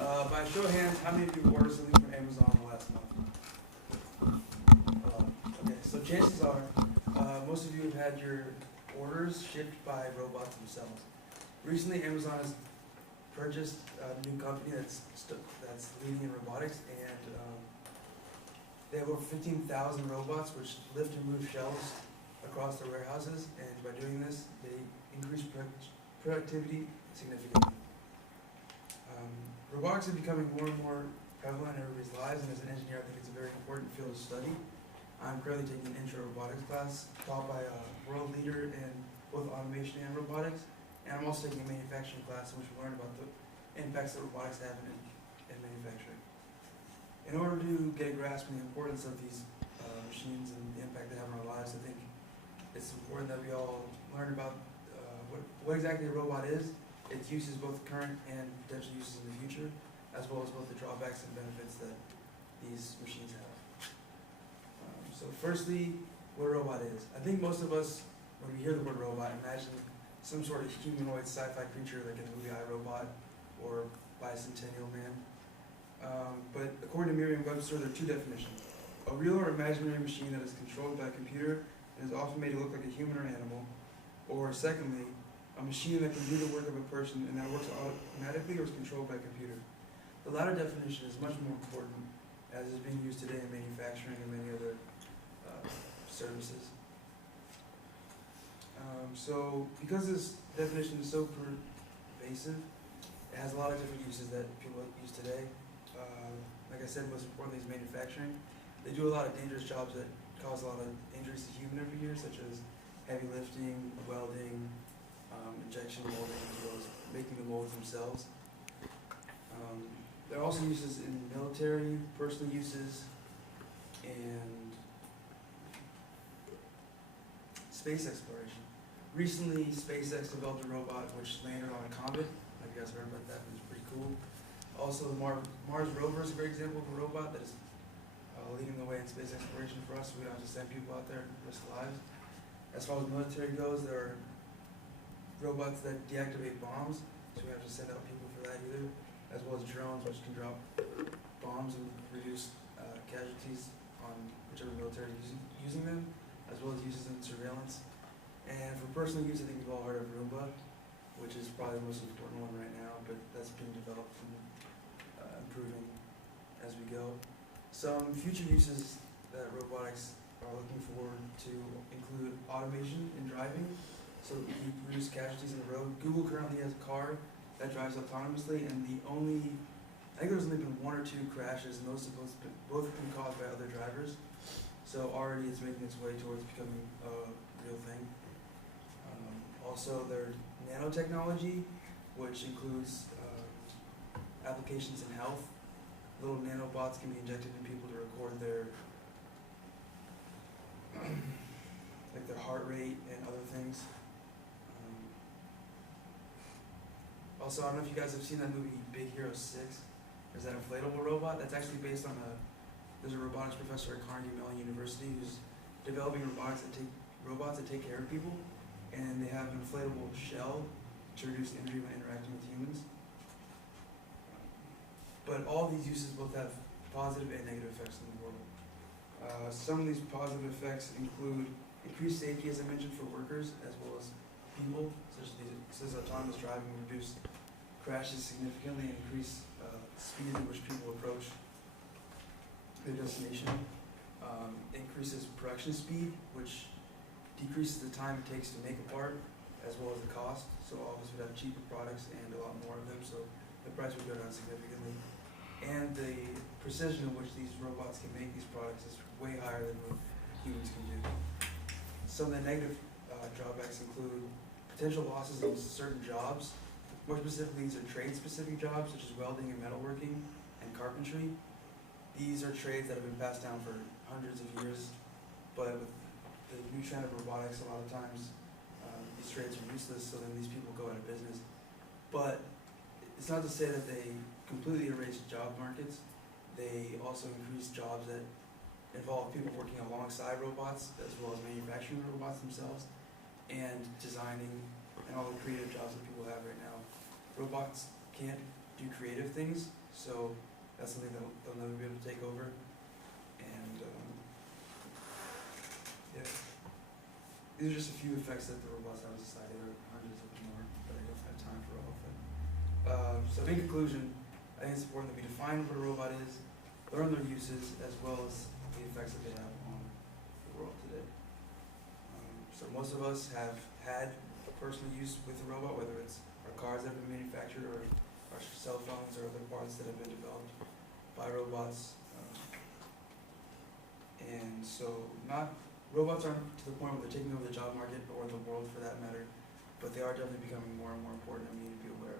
By show of hands, how many of you ordered something from Amazon in the last month? Okay, so chances are, most of you have had your orders shipped by robots themselves. Recently, Amazon has purchased a new company that's leading in robotics, and they have over 15,000 robots which lift and move shelves across their warehouses, and by doing this, they increase productivity significantly. Robotics is becoming more and more prevalent in everybody's lives, and as an engineer, I think it's a very important field of study. I'm currently taking an intro robotics class taught by a world leader in both automation and robotics, and I'm also taking a manufacturing class in which we learn about the impacts that robotics have in manufacturing. In order to get a grasp on the importance of these machines and the impact they have on our lives, I think it's important that we all learn about what exactly a robot is, its uses, both current and potential uses in the future, as well as both the drawbacks and benefits that these machines have. So firstly, what a robot is. I think most of us, when we hear the word robot, imagine some sort of humanoid sci-fi creature like in the movie iRobot or Bicentennial Man. But according to Merriam-Webster, there are two definitions. A real or imaginary machine that is controlled by a computer and is often made to look like a human or animal. Or secondly, a machine that can do the work of a person and that works automatically or is controlled by a computer. The latter definition is much more important as is being used today in manufacturing and many other services. So because this definition is so pervasive, it has a lot of different uses that people use today. Like I said, most importantly is manufacturing. They do a lot of dangerous jobs that cause a lot of injuries to humans every year, such as heavy lifting, welding, injection molding, as well as making the molds themselves. There are also uses in military, personal uses, and space exploration. Recently, SpaceX developed a robot which landed on a comet. Have you guys heard about that? It was pretty cool. Also, the Mars rover is a great example of a robot that is leading the way in space exploration for us. We don't have to send people out there and risk lives. As far as military goes, there are robots that deactivate bombs, so we have to send out people for that either, as well as drones which can drop bombs and reduce casualties on whichever military is using them, as well as uses in surveillance. And for personal use, I think we've all heard of Roomba, which is probably the most important one right now, but that's being developed and improving as we go. Some future uses that robotics are looking forward to include automation in driving, so we can reduce casualties on the road. Google currently has a car that drives autonomously, and I think there's only been one or two crashes, and those have both been caused by other drivers. So already it's making its way towards becoming a real thing. Also, there's nanotechnology, which includes applications in health. Little nanobots can be injected in people to record their like their heart rate and other things. Also, I don't know if you guys have seen that movie Big Hero 6. There's that inflatable robot that's actually based on there's a robotics professor at Carnegie Mellon University who's developing robots that take care of people, and they have an inflatable shell to reduce injury when interacting with humans. But all these uses both have positive and negative effects in the world. Some of these positive effects include increased safety, as I mentioned, for workers as well as people, such as autonomous driving will reduce crashes significantly and increase speed at which people approach their destination. Increases production speed, which decreases the time it takes to make a part, as well as the cost. So all of us would have cheaper products and a lot more of them, so the price would go down significantly. And the precision in which these robots can make these products is way higher than what humans can do. Some of the negative drawbacks include potential losses of certain jobs. More specifically, these are trade-specific jobs such as welding and metalworking and carpentry. These are trades that have been passed down for hundreds of years, but with the new trend of robotics, a lot of times these trades are useless, so then these people go out of business. But it's not to say that they completely erase job markets. They also increase jobs that involve people working alongside robots, as well as manufacturing robots themselves, and designing, and all the creative jobs that people have right now. Robots can't do creative things, so that's something that they'll never be able to take over. And yeah, these are just a few effects that the robots have on society. There are hundreds of more, but I don't have time for all of them. So in conclusion, I think it's important that we define what a robot is, learn their uses, as well as the effects that they have on the world today. So most of us have had personal use with a robot, whether it's our cars that have been manufactured or our cell phones or other parts that have been developed by robots. And so robots aren't to the point where they're taking over the job market or the world for that matter, but they are definitely becoming more and more important and we need to be aware of